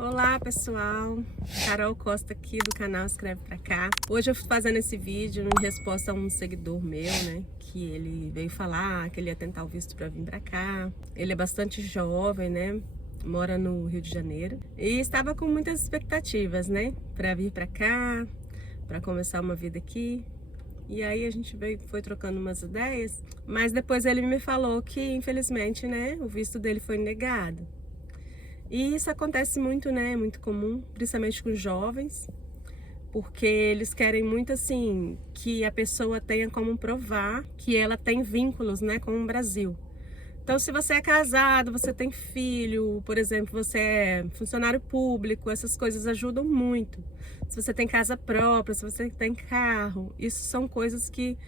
Olá pessoal, Carol Costa aqui do canal Escreve Pra Cá. Hoje eu estou fazendo esse vídeo em resposta a um seguidor meu, né? Que ele veio falar que ele ia tentar o visto para vir pra cá. Ele é bastante jovem, né? Mora no Rio de Janeiro e estava com muitas expectativas, né? Para vir pra cá, para começar uma vida aqui. E aí a gente foi trocando umas ideias, mas depois ele me falou que infelizmente, né? O visto dele foi negado. E isso acontece muito, né? Muito comum, principalmente com jovens, porque eles querem muito assim que a pessoa tenha como provar que ela tem vínculos, né, com o Brasil. Então, se você é casado, você tem filho, por exemplo, você é funcionário público, essas coisas ajudam muito. Se você tem casa própria, se você tem carro, isso são coisas que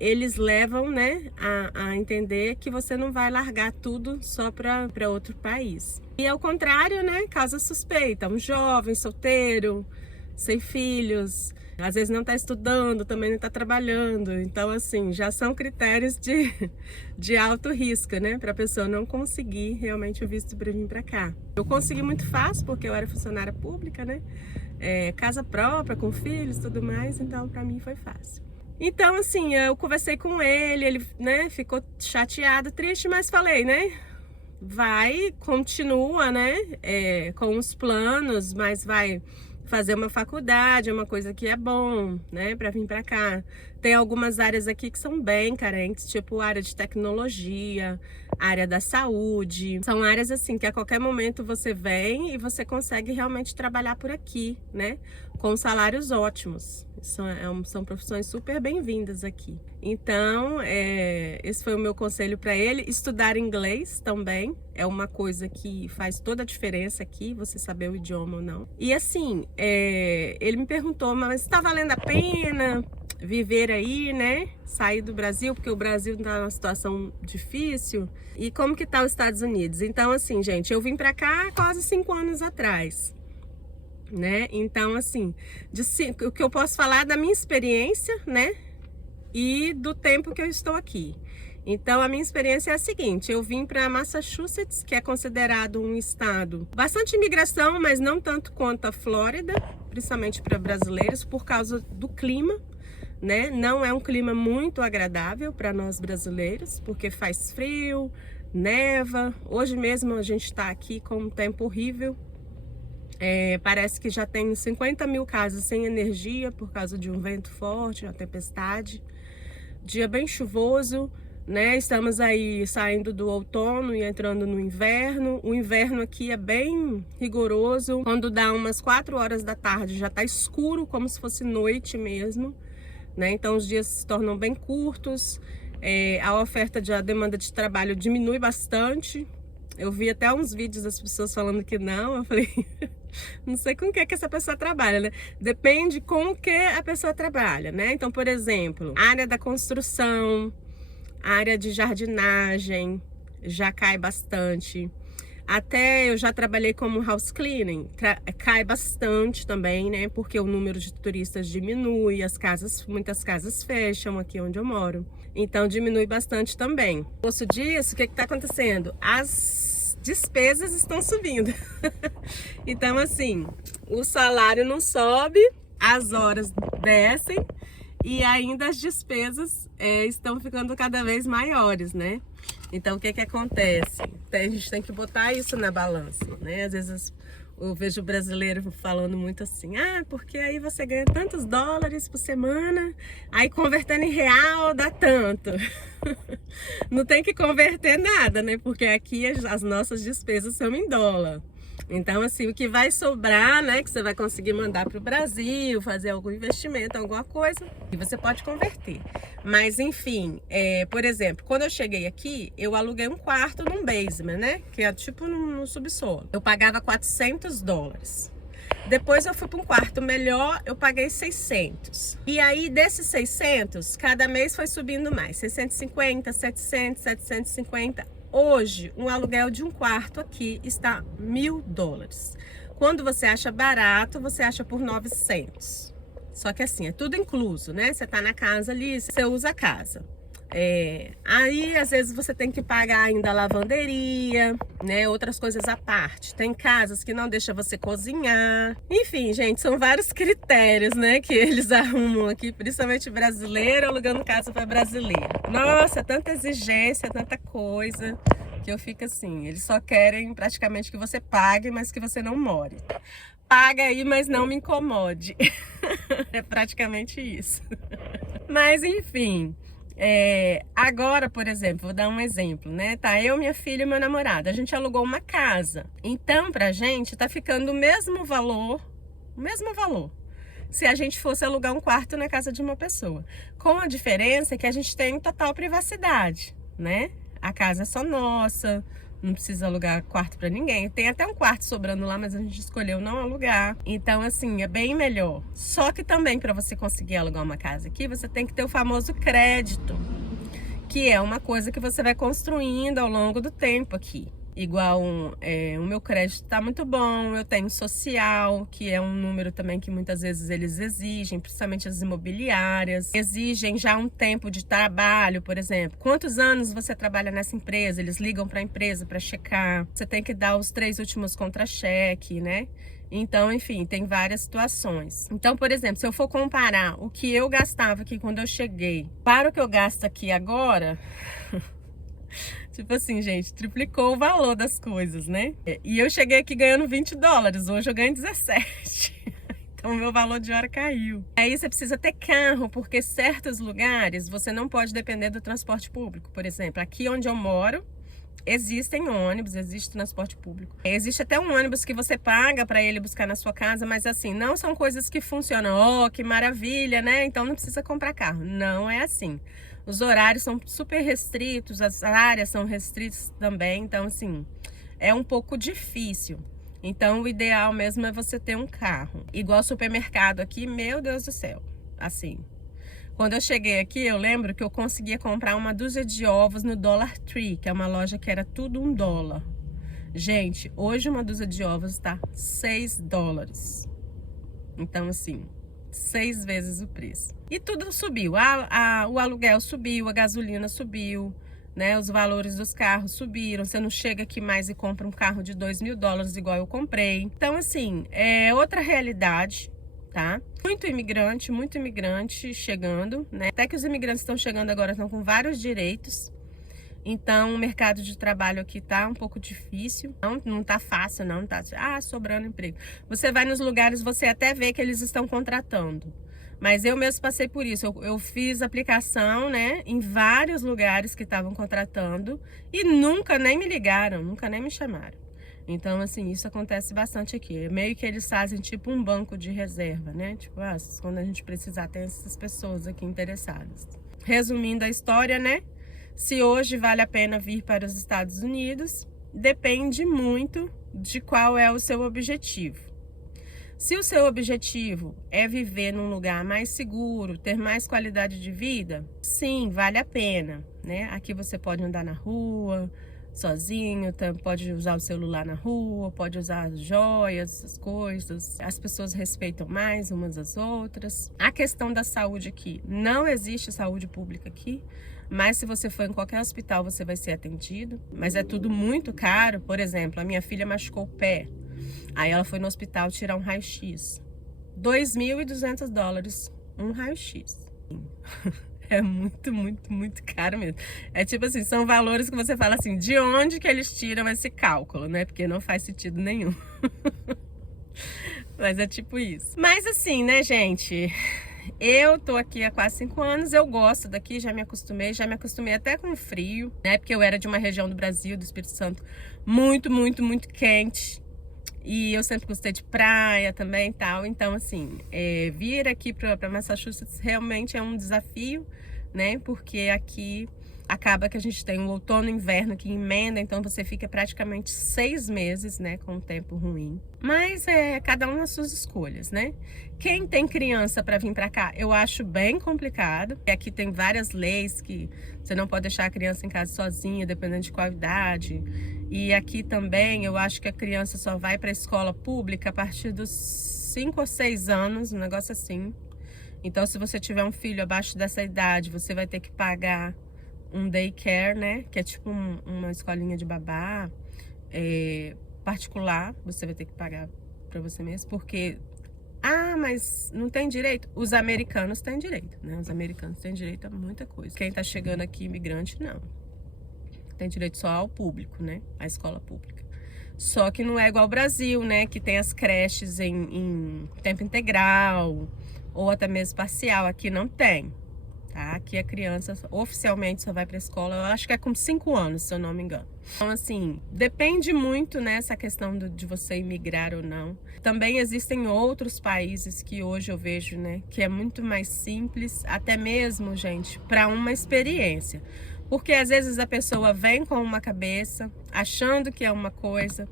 eles levam, né, a entender que você não vai largar tudo só para outro país. E ao contrário, né, causa suspeita, um jovem, solteiro, sem filhos, às vezes não está estudando, também não está trabalhando. Então, assim, já são critérios de alto risco, né, para a pessoa não conseguir realmente o visto para vir para cá. Eu consegui muito fácil, porque eu era funcionária pública, né, casa própria, com filhos, tudo mais, então para mim foi fácil. Então, assim, eu conversei com ele, né, ficou chateado, triste, mas falei, né, continua, né, com os planos, mas vai fazer uma faculdade, é uma coisa que é bom, né, para vir para cá. Tem algumas áreas aqui que são bem carentes, tipo área de tecnologia, área da saúde. São áreas assim que a qualquer momento você vem e você consegue realmente trabalhar por aqui, né, com salários ótimos. São profissões super bem-vindas aqui. Então, esse foi o meu conselho para ele. Estudar inglês também é uma coisa que faz toda a diferença aqui, você saber o idioma ou não. E assim, ele me perguntou, mas está valendo a pena viver aí, né? Sair do Brasil, porque o Brasil está numa situação difícil. E como que tá os Estados Unidos? Então, assim, gente, eu vim para cá quase 5 anos atrás, né? Então, assim, o que eu posso falar é da minha experiência, né? E do tempo que eu estou aqui. Então, a minha experiência é a seguinte: eu vim para Massachusetts, que é considerado um estado bastante imigração, mas não tanto quanto a Flórida, principalmente para brasileiros, por causa do clima, né? Não é um clima muito agradável para nós brasileiros, porque faz frio, neva. Hoje mesmo a gente está aqui com um tempo horrível. Parece que já tem 50 mil casas sem energia por causa de um vento forte, uma tempestade. Dia bem chuvoso, né? Estamos aí saindo do outono e entrando no inverno. O inverno aqui é bem rigoroso. Quando dá umas 4 horas da tarde já está escuro, como se fosse noite mesmo, né? Então os dias se tornam bem curtos. A demanda de trabalho diminui bastante. Eu vi até uns vídeos das pessoas falando que não. Eu falei, não sei com o que essa pessoa trabalha, né? Depende com o que a pessoa trabalha, né? Então, por exemplo, área da construção, área de jardinagem, já cai bastante. Até eu já trabalhei como house cleaning, cai bastante também, né? Porque o número de turistas diminui, muitas casas fecham aqui onde eu moro. Então diminui bastante também. Posto disso, o que está acontecendo? As despesas estão subindo. Então, assim, o salário não sobe, as horas descem e ainda as despesas estão ficando cada vez maiores, né? Então, o que acontece? A gente tem que botar isso na balança, né? Às vezes eu vejo o brasileiro falando muito assim, porque aí você ganha tantos dólares por semana, aí convertendo em real dá tanto. Não tem que converter nada, né? Porque aqui as nossas despesas são em dólar. Então, assim, o que vai sobrar, né, que você vai conseguir mandar para o Brasil, fazer algum investimento, alguma coisa, e você pode converter. Mas, enfim, por exemplo, quando eu cheguei aqui, eu aluguei um quarto num basement, né, que é tipo no subsolo. Eu pagava 400 dólares. Depois eu fui para um quarto melhor, eu paguei 600. E aí, desses 600, cada mês foi subindo mais. 650, 700, 750. Hoje, um aluguel de um quarto aqui está 1.000 dólares. Quando você acha barato, você acha por 900. Só que assim, é tudo incluso, né? Você tá na casa ali, você usa a casa. Aí, às vezes, você tem que pagar ainda a lavanderia, né? Outras coisas à parte. Tem casas que não deixam você cozinhar. Enfim, gente, são vários critérios, né? Que eles arrumam aqui, principalmente brasileiro, alugando casa para brasileiro. Nossa, tanta exigência, tanta coisa, que eu fico assim. Eles só querem praticamente que você pague, mas que você não more. Paga aí, mas não me incomode. É praticamente isso. Mas, enfim... agora, por exemplo, vou dar um exemplo, né? Tá, eu, minha filha e meu namorado, a gente alugou uma casa. Então, pra gente, tá ficando o mesmo valor, se a gente fosse alugar um quarto na casa de uma pessoa. Com a diferença que a gente tem total privacidade, né? A casa é só nossa, não precisa alugar quarto pra ninguém. Tem até um quarto sobrando lá, mas a gente escolheu não alugar. Então, assim, é bem melhor. Só que também, para você conseguir alugar uma casa aqui, você tem que ter o famoso crédito, que é uma coisa que você vai construindo ao longo do tempo aqui. Igual o meu crédito tá muito bom, eu tenho social, que é um número também que muitas vezes eles exigem, principalmente as imobiliárias. Exigem já um tempo de trabalho, por exemplo. Quantos anos você trabalha nessa empresa? Eles ligam para a empresa para checar. Você tem que dar os 3 últimos contra-cheque, né? Então, enfim, tem várias situações. Então, por exemplo, se eu for comparar o que eu gastava aqui quando eu cheguei para o que eu gasto aqui agora... Tipo assim, gente, triplicou o valor das coisas, né? E eu cheguei aqui ganhando $20, hoje eu ganho 17. Então o meu valor de hora caiu. Aí você precisa ter carro, porque certos lugares você não pode depender do transporte público. Por exemplo, aqui onde eu moro, existem ônibus, existe transporte público. Existe até um ônibus que você paga para ele buscar na sua casa, mas assim, não são coisas que funcionam. Oh, que maravilha, né? Então não precisa comprar carro. Não é assim. Os horários são super restritos, as áreas são restritas também, então assim, é um pouco difícil. Então o ideal mesmo é você ter um carro. Igual supermercado aqui, meu Deus do céu, assim. Quando eu cheguei aqui, eu lembro que eu conseguia comprar uma dúzia de ovos no Dollar Tree, que é uma loja que era tudo $1. Gente, hoje uma dúzia de ovos está $6. Então assim... 6 vezes o preço. E tudo subiu. O aluguel subiu, a gasolina subiu, né? Os valores dos carros subiram. Você não chega aqui mais e compra um carro de $2.000 igual eu comprei. Então, assim, é outra realidade, tá? Muito imigrante chegando, né? Até que os imigrantes estão chegando agora, estão com vários direitos. Então, o mercado de trabalho aqui tá um pouco difícil. Não tá fácil, não tá sobrando emprego. Você vai nos lugares, você até vê que eles estão contratando. Mas eu mesmo passei por isso. Eu fiz aplicação, né, em vários lugares que estavam contratando e nunca nem me ligaram, nunca nem me chamaram. Então, assim, isso acontece bastante aqui. Meio que eles fazem tipo um banco de reserva, né? Tipo, quando a gente precisar, tem essas pessoas aqui interessadas. Resumindo a história, né? Se hoje vale a pena vir para os Estados Unidos, depende muito de qual é o seu objetivo. Se o seu objetivo é viver num lugar mais seguro, ter mais qualidade de vida, sim, vale a pena, né? Aqui você pode andar na rua, sozinho, pode usar o celular na rua, pode usar as joias, essas coisas. As pessoas respeitam mais umas às outras. A questão da saúde aqui, não existe saúde pública aqui. Mas se você for em qualquer hospital, você vai ser atendido. Mas é tudo muito caro. Por exemplo, a minha filha machucou o pé. Aí ela foi no hospital tirar um raio-x. $2.200 um raio-x. É muito caro mesmo. É tipo assim, são valores que você fala assim, de onde que eles tiram esse cálculo, né? Porque não faz sentido nenhum. Mas é tipo isso. Mas assim, né, gente... Eu tô aqui há quase 5 anos, eu gosto daqui, já me acostumei até com frio, né? Porque eu era de uma região do Brasil, do Espírito Santo, muito quente. E eu sempre gostei de praia também e tal. Então, assim, vir aqui para Massachusetts realmente é um desafio, né? Porque aqui acaba que a gente tem o outono e inverno que emenda, então você fica praticamente 6 meses, né, com o tempo ruim. Mas cada um as suas escolhas, né? Quem tem criança para vir para cá, eu acho bem complicado. E aqui tem várias leis que você não pode deixar a criança em casa sozinha, dependendo de qual idade. E aqui também eu acho que a criança só vai para a escola pública a partir dos 5 ou 6 anos, um negócio assim. Então, se você tiver um filho abaixo dessa idade, você vai ter que pagar um daycare, né? Que é tipo uma escolinha de babá particular. Você vai ter que pagar para você mesmo, porque... Ah, mas não tem direito? Os americanos têm direito, né? Os americanos têm direito a muita coisa. Quem tá chegando aqui, imigrante, não. Tem direito só ao público, né? À escola pública. Só que não é igual ao Brasil, né? Que tem as creches em tempo integral ou até mesmo parcial. Aqui não tem, tá? Aqui a criança oficialmente só vai para a escola, eu acho que é com 5 anos, se eu não me engano. Então, assim, depende muito, né, essa questão de você imigrar ou não. Também existem outros países que hoje eu vejo, né, que é muito mais simples, até mesmo, gente, para uma experiência. Porque às vezes a pessoa vem com uma cabeça, achando que é uma coisa,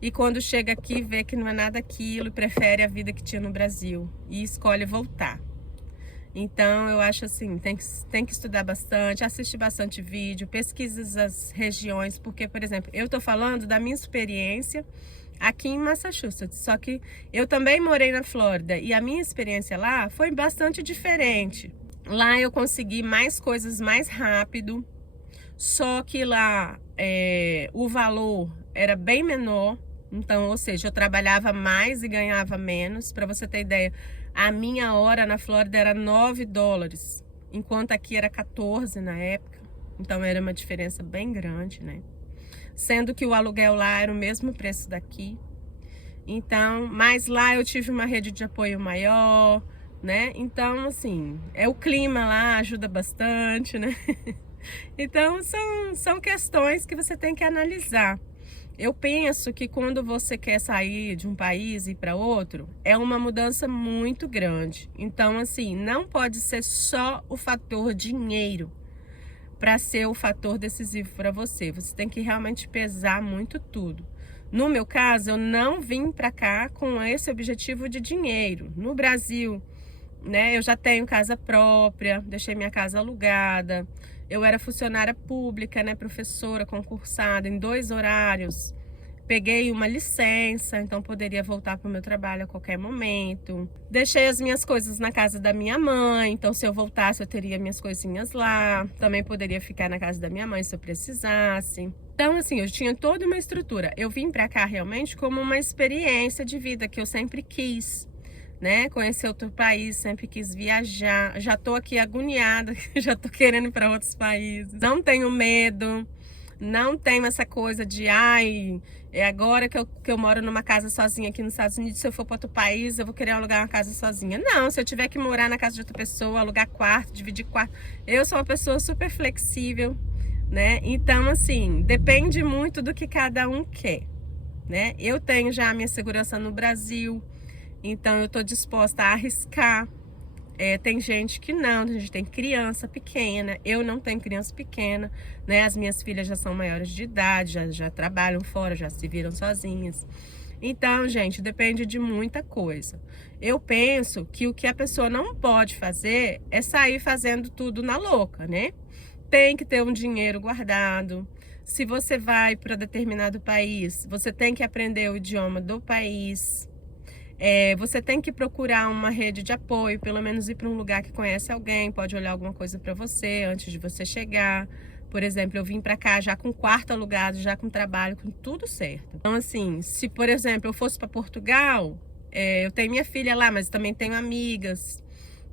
e quando chega aqui vê que não é nada aquilo e prefere a vida que tinha no Brasil e escolhe voltar. Então eu acho assim, tem que estudar bastante, assistir bastante vídeo, pesquisa as regiões, porque, por exemplo, eu tô falando da minha experiência aqui em Massachusetts, só que eu também morei na Flórida e a minha experiência lá foi bastante diferente. Lá eu consegui mais coisas mais rápido, só que lá o valor era bem menor, então, ou seja, eu trabalhava mais e ganhava menos. Para você ter ideia, a minha hora na Flórida era $9, enquanto aqui era 14 na época, então era uma diferença bem grande, né? Sendo que o aluguel lá era o mesmo preço daqui. Então, mas lá eu tive uma rede de apoio maior, né? Então, assim, o clima lá ajuda bastante, né? Então, são questões que você tem que analisar. Eu penso que quando você quer sair de um país e ir para outro, é uma mudança muito grande. Então, assim, não pode ser só o fator dinheiro para ser o fator decisivo para você. Você tem que realmente pesar muito tudo. No meu caso, eu não vim para cá com esse objetivo de dinheiro. No Brasil, né, eu já tenho casa própria, deixei minha casa alugada. Eu era funcionária pública, né, professora concursada em 2 horários. Peguei uma licença, então poderia voltar para o meu trabalho a qualquer momento. Deixei as minhas coisas na casa da minha mãe, então se eu voltasse eu teria minhas coisinhas lá. Também poderia ficar na casa da minha mãe se eu precisasse. Então, assim, eu tinha toda uma estrutura. Eu vim para cá realmente como uma experiência de vida que eu sempre quis, né? Conhecer outro país, sempre quis viajar. Já tô aqui agoniada, já tô querendo ir para outros países. Não tenho medo, não tenho essa coisa de é agora que eu moro numa casa sozinha aqui nos Estados Unidos, se eu for para outro país, eu vou querer alugar uma casa sozinha. Não, se eu tiver que morar na casa de outra pessoa, alugar quarto, dividir quarto, eu sou uma pessoa super flexível, né? Então, assim, depende muito do que cada um quer, né? Eu tenho já a minha segurança no Brasil, então eu tô disposta a arriscar. Tem gente que não, a gente tem criança pequena, eu não tenho criança pequena, né? As minhas filhas já são maiores de idade, já trabalham fora, já se viram sozinhas. Então, gente, depende de muita coisa. Eu penso que o que a pessoa não pode fazer é sair fazendo tudo na louca, né? Tem que ter um dinheiro guardado. Se você vai para determinado país, você tem que aprender o idioma do país. Você tem que procurar uma rede de apoio, pelo menos ir para um lugar que conhece alguém, pode olhar alguma coisa para você antes de você chegar. Por exemplo, eu vim para cá já com quarto alugado, já com trabalho, com tudo certo. Então, assim, se por exemplo eu fosse para Portugal, eu tenho minha filha lá, mas também tenho amigas,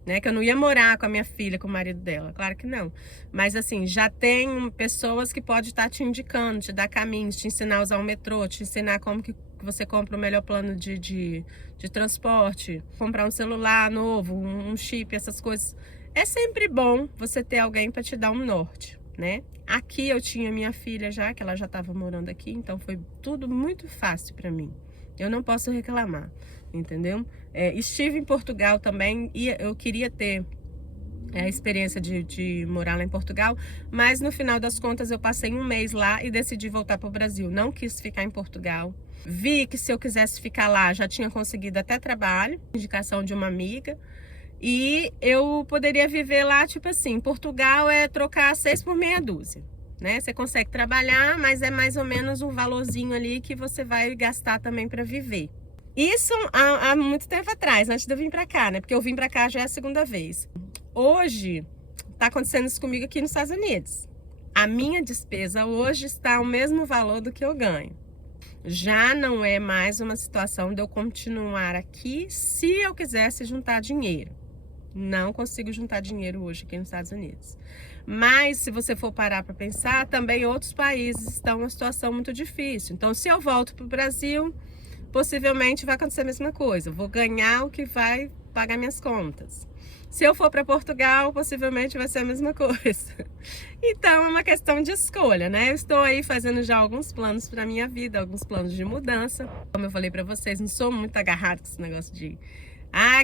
né? Que eu não ia morar com a minha filha, com o marido dela, claro que não. Mas assim, já tem pessoas que podem estar te indicando, te dar caminhos, te ensinar a usar o metrô, te ensinar como que você compra o melhor plano de transporte, comprar um celular novo, um chip, essas coisas. É sempre bom você ter alguém para te dar um norte, né? Aqui eu tinha minha filha já, que ela já estava morando aqui, então foi tudo muito fácil para mim. Eu não posso reclamar, entendeu? Estive em Portugal também e eu queria ter a experiência de morar lá em Portugal, mas no final das contas eu passei 1 mês lá e decidi voltar para o Brasil. Não quis ficar em Portugal. Vi que se eu quisesse ficar lá, já tinha conseguido até trabalho, indicação de uma amiga, e eu poderia viver lá, tipo assim, Portugal é trocar 6 por meia dúzia, né? Você consegue trabalhar, mas é mais ou menos um valorzinho ali que você vai gastar também para viver. Isso há muito tempo atrás, antes de eu vir para cá, né? Porque eu vim para cá já é a 2ª vez. Hoje, tá acontecendo isso comigo aqui nos Estados Unidos. A minha despesa hoje está ao mesmo valor do que eu ganho. Já não é mais uma situação de eu continuar aqui se eu quisesse juntar dinheiro. Não consigo juntar dinheiro hoje aqui nos Estados Unidos. Mas se você for parar para pensar, também outros países estão em uma situação muito difícil. Então, se eu volto para o Brasil, possivelmente vai acontecer a mesma coisa. Eu vou ganhar o que vai pagar minhas contas. Se eu for para Portugal, possivelmente vai ser a mesma coisa. Então, é uma questão de escolha, né? Eu estou aí fazendo já alguns planos para minha vida, alguns planos de mudança. Como eu falei para vocês, não sou muito agarrada com esse negócio de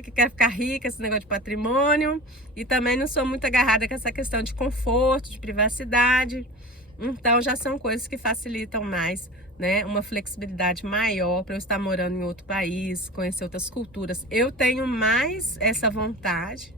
que quer ficar rica, esse negócio de patrimônio. E também não sou muito agarrada com essa questão de conforto, de privacidade. Então, já são coisas que facilitam mais, né? Uma flexibilidade maior para eu estar morando em outro país, conhecer outras culturas. Eu tenho mais essa vontade,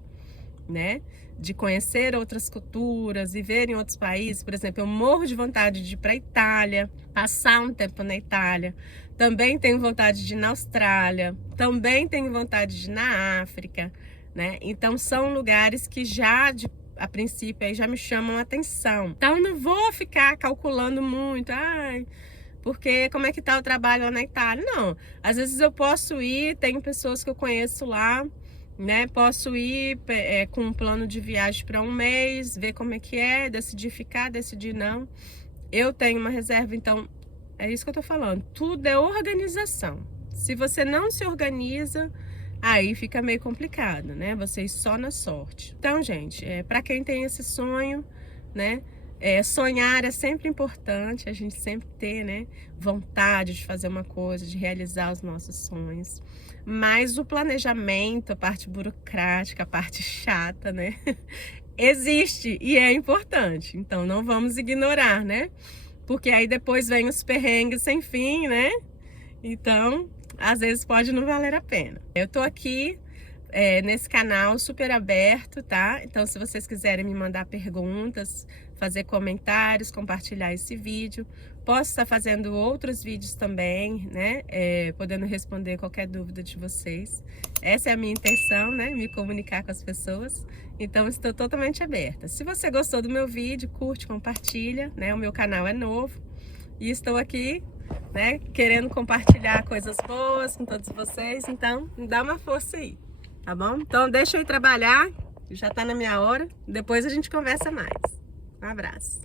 né, de conhecer outras culturas, viver em outros países. Por exemplo, eu morro de vontade de ir para a Itália, passar um tempo na Itália. Também tenho vontade de ir na Austrália, também tenho vontade de ir na África, né? Então são lugares que já a princípio aí já me chamam a atenção. Então eu não vou ficar calculando muito, porque como é que tá o trabalho lá na Itália? Não, às vezes eu posso ir, tenho pessoas que eu conheço lá, né? Posso ir com um plano de viagem para um mês, ver como é que é, decidir ficar, decidir não. Eu tenho uma reserva, então é isso que eu tô falando. Tudo é organização. Se você não se organiza, aí fica meio complicado, né? Você ir só na sorte. Então, gente, para quem tem esse sonho, né? Sonhar é sempre importante, a gente sempre ter, né, vontade de fazer uma coisa, de realizar os nossos sonhos. Mas o planejamento, a parte burocrática, a parte chata, né, existe e é importante. Então não vamos ignorar, né? Porque aí depois vem os perrengues sem fim, né? Então, às vezes pode não valer a pena. Eu tô aqui nesse canal super aberto, tá? Então, se vocês quiserem me mandar perguntas, fazer comentários, compartilhar esse vídeo, posso estar fazendo outros vídeos também, né? Podendo responder qualquer dúvida de vocês. Essa é a minha intenção, né? Me comunicar com as pessoas. Então, estou totalmente aberta. Se você gostou do meu vídeo, curte, compartilha, né? O meu canal é novo e estou aqui, né? Querendo compartilhar coisas boas com todos vocês. Então, me dá uma força aí. Tá bom? Então deixa eu ir trabalhar, já tá na minha hora. Depois a gente conversa mais. Um abraço.